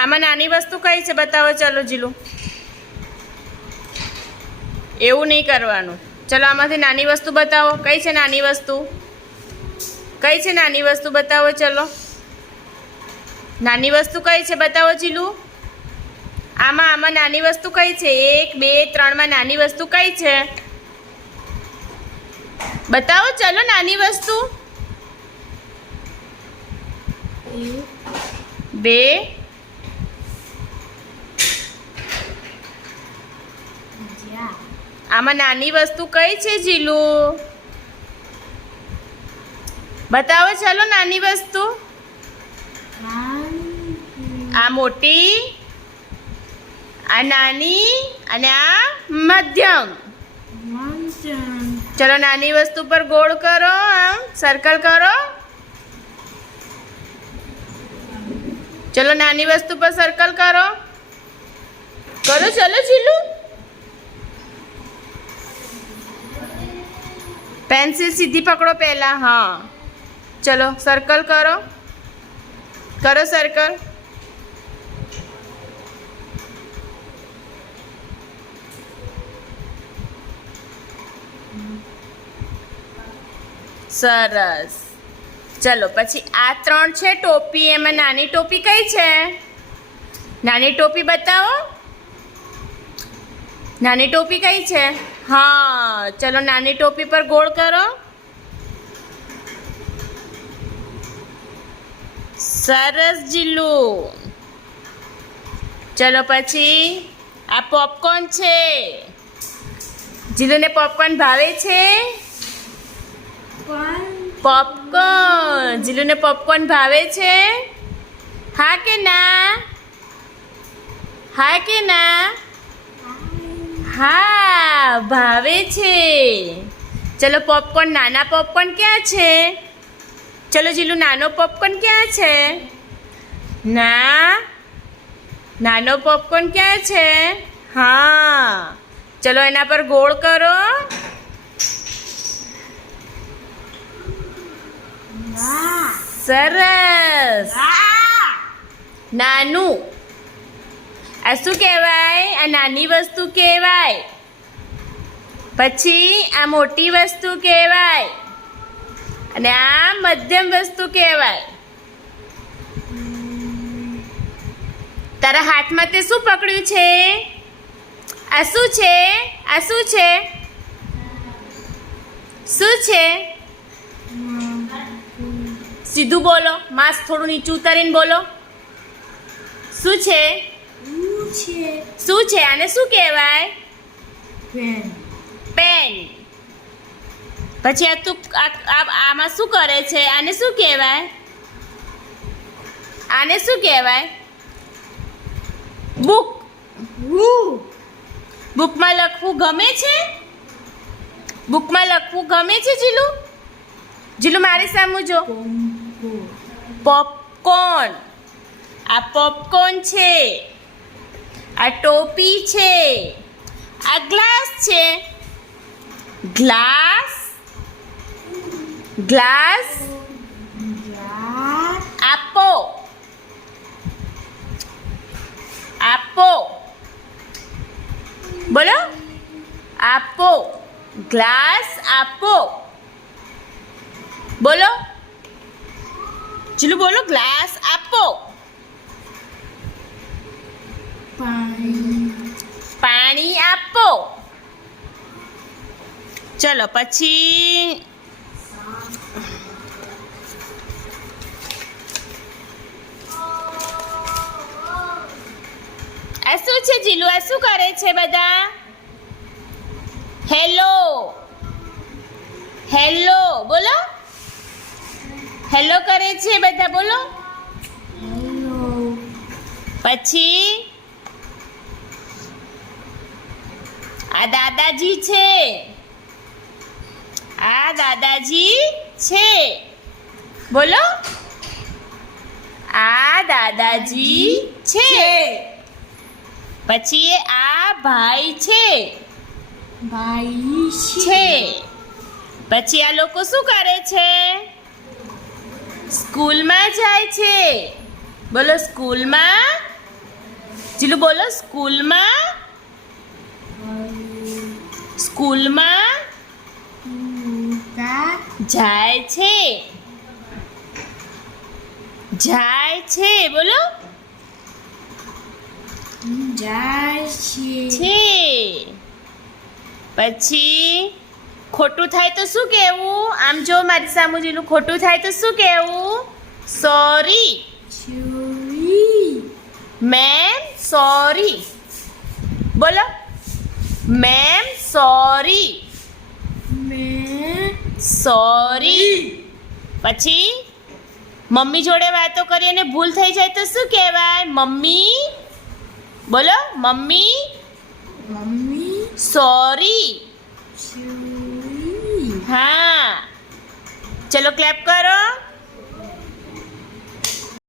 આમાં નાની વસ્તુ કઈ છે બતાવો? ચલો જીલુ, એવું નહીં કરવાનું. ચલો આમાંથી નાની વસ્તુ બતાવો. કઈ છે નાની વસ્તુ? કઈ છે નાની વસ્તુ બતાવો? ચલો નાની વસ્તુ કઈ છે બતાવો જીલુ. આમાં નાની વસ્તુ કઈ છે? 1 2 3 માં નાની વસ્તુ કઈ છે બતાવો. ચલો નાની વસ્તુ 2 આમાં નાની વસ્તુ કઈ છે જીલુ? બતાવો. ચલો નાની વસ્તુ. આ મોટી, આ નાની અને આ મધ્યમ. ચલો નાની વસ્તુ પર ગોળ કરો, આમ સર્કલ કરો. ચલો નાની વસ્તુ પર સર્કલ કરો. કરો ચલો જીલુ. પેન્સિલ સીધી પકડો પહેલા. હા ચલો સર્કલ કરો. કરો સર્કલ. સરસ. ચલો પછી આ 3 છે ટોપી. એમાં નાની ટોપી કઈ છે? નાની ટોપી બતાવો. નાની ટોપી કઈ છે? હા ચલો નાની ટોપી પર ગોળ કરો. સરસ જીલુ. ચલો પછી આ પોપકોર્ન છે. જીલુને પોપકોર્ન ભાવે છે? પોપકોર્ન. જીલુને પોપકોર્ન ભાવે છે? હા કે ના? હા કે ના? હા ભાવે છે. ચલો પોપકોર્ન, નાના પોપકોર્ન ક્યાં છે? ચલો જીલુ નાનો પોપકોર્ન ક્યાં છે? નાનો પોપકોર્ન ક્યાં છે? હા ચલો એના પર ગોળ કરો. સરસ. નાનું. આ શું કહેવાય? આ નાની વસ્તુ કહેવાય. પછી આ મોટી વસ્તુ કહેવાય અને આ મધ્યમ વસ્તુ કહેવાય. તારા હાથમાં તે શું પકડ્યું છે? આ શું છે? આ શું છે? શું છે? સીધું બોલો. માસ્ક થોડું નીચું ઉતારીને બોલો. શું છે? શું છે? આને શું કહેવાય? પેન. પછી આ તું આમાં શું કરે છે? આને શું કહેવાય? આને શું કહેવાય? બુક. બુકમાં લખવું ગમે છે? બુકમાં લખવું ગમે છે જીલુ? જીલુ મારી સામે જો. પોપકોર્ન. આ પોપકોર્ન છે. આ ટોપી છે. આ ગ્લાસ છે. ગ્લાસ. ગ્લાસ. આપો. આપો. બોલો. આપો. ગ્લાસ આપો. બોલો ચલો બોલો. ગ્લાસ આપો. પાણી આપો. ચલો પછી આ શું છે જીલુ? આ શું કરે છે બધા? હેલો. હેલો બોલો. હેલો કરે છે બધા. બોલો. પછી આ દાદાજી છે. આ દાદાજી છે. બોલો. આ દાદાજી છે. પછી આ ભાઈ છે. ભાઈ છે. પછી આ લોકો શું કરે છે? સ્કૂલમાં જાય છે. બોલો. સ્કૂલમાં જીલુ બોલો સ્કૂલમાં સ્કૂલમાં જાય છે જાય છે બોલો જાય છે પછી ખોટું થાય તો શું કહેવું આમ જો મારી સામુ જીલું ખોટું થાય તો શું કહેવું સોરી મેમ સોરી બોલો મેમ સોરી સોરી પછી મમ્મી જોડે વાતો કરી અને ભૂલ થઈ જાય તો શું કહેવાય મમ્મી બોલો મમ્મી સોરી હા ચલો ક્લેપ કરો